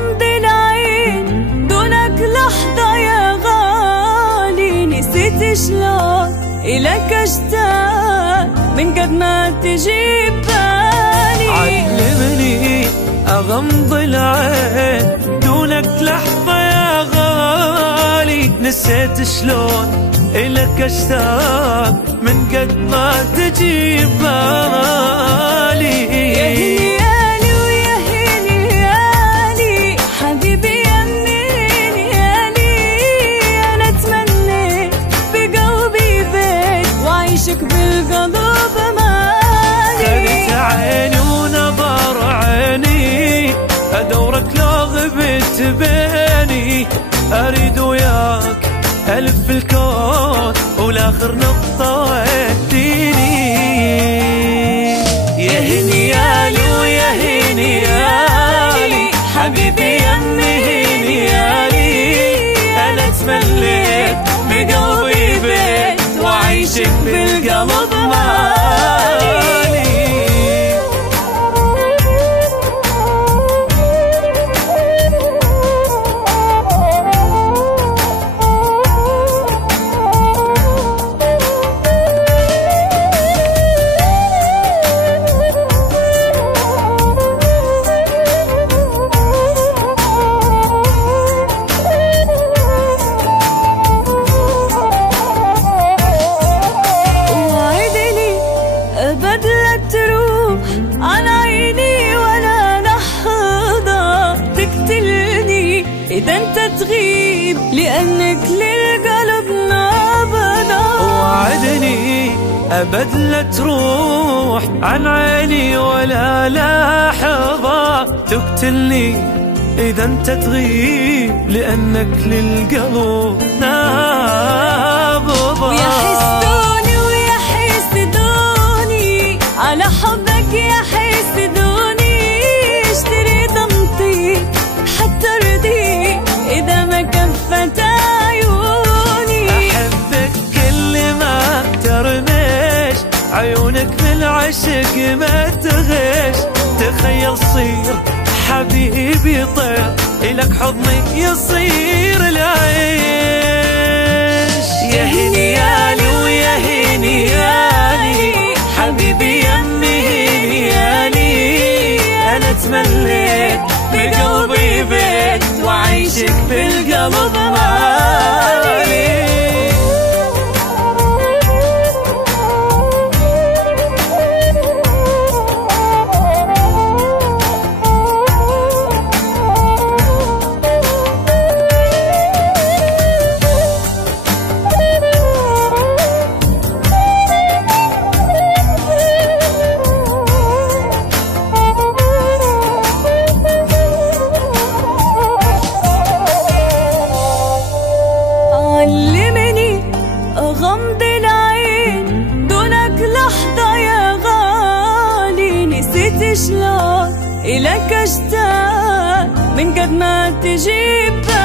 غمض العين دونك لحظة يا غالي، نسيت شلون إلك أشتاق من قد ما تجي ببالي. علمني أغمض العين دونك لحظة يا غالي، نسيت شلون إلك أشتاق من قد ما تجي ببالي. يا هنيالي ويا هنيالي حبيبي يا منين يالي، أنا تمنيت بقلبي بيت وعيشك بالقلب مالي. خذت عيني ونظر عيني أدورك لو غبت بيني، أريد وياك ألف الكون والآخر نقطة وديني. يا هنيالي ويا هنيالي حبيبي يا هنيالي، أنا تمليت بقلبي بيت وعيشك بالقلب مالي. بدلت تروح عن عيني وانا لحظة تقتلني اذا انت تغيب، لانك للقلب نابضة. وعدني ابد لا تروح عن عيني ولا لحظة تقتلني اذا انت تغيب، لانك للقلب نابضة. على حبك يا حسدوني، اشتري ضمطي حتى ارضيك اذا ما كفت عيوني. احبك كل ما ترمش عيونك بالعشق ما تغش، تخيل صير حبيبي طير الك حضني يصير العيش. يا هنيالي ويا هنيالي حبيبي يا هنيالي، أنا تمليت بقلبي بيت وعيشك بالقلب مالي. علمني غمض العين دونك لحظة يا غالي، نسيت شلون إلك أشتاق من قد ما تجي ببالي.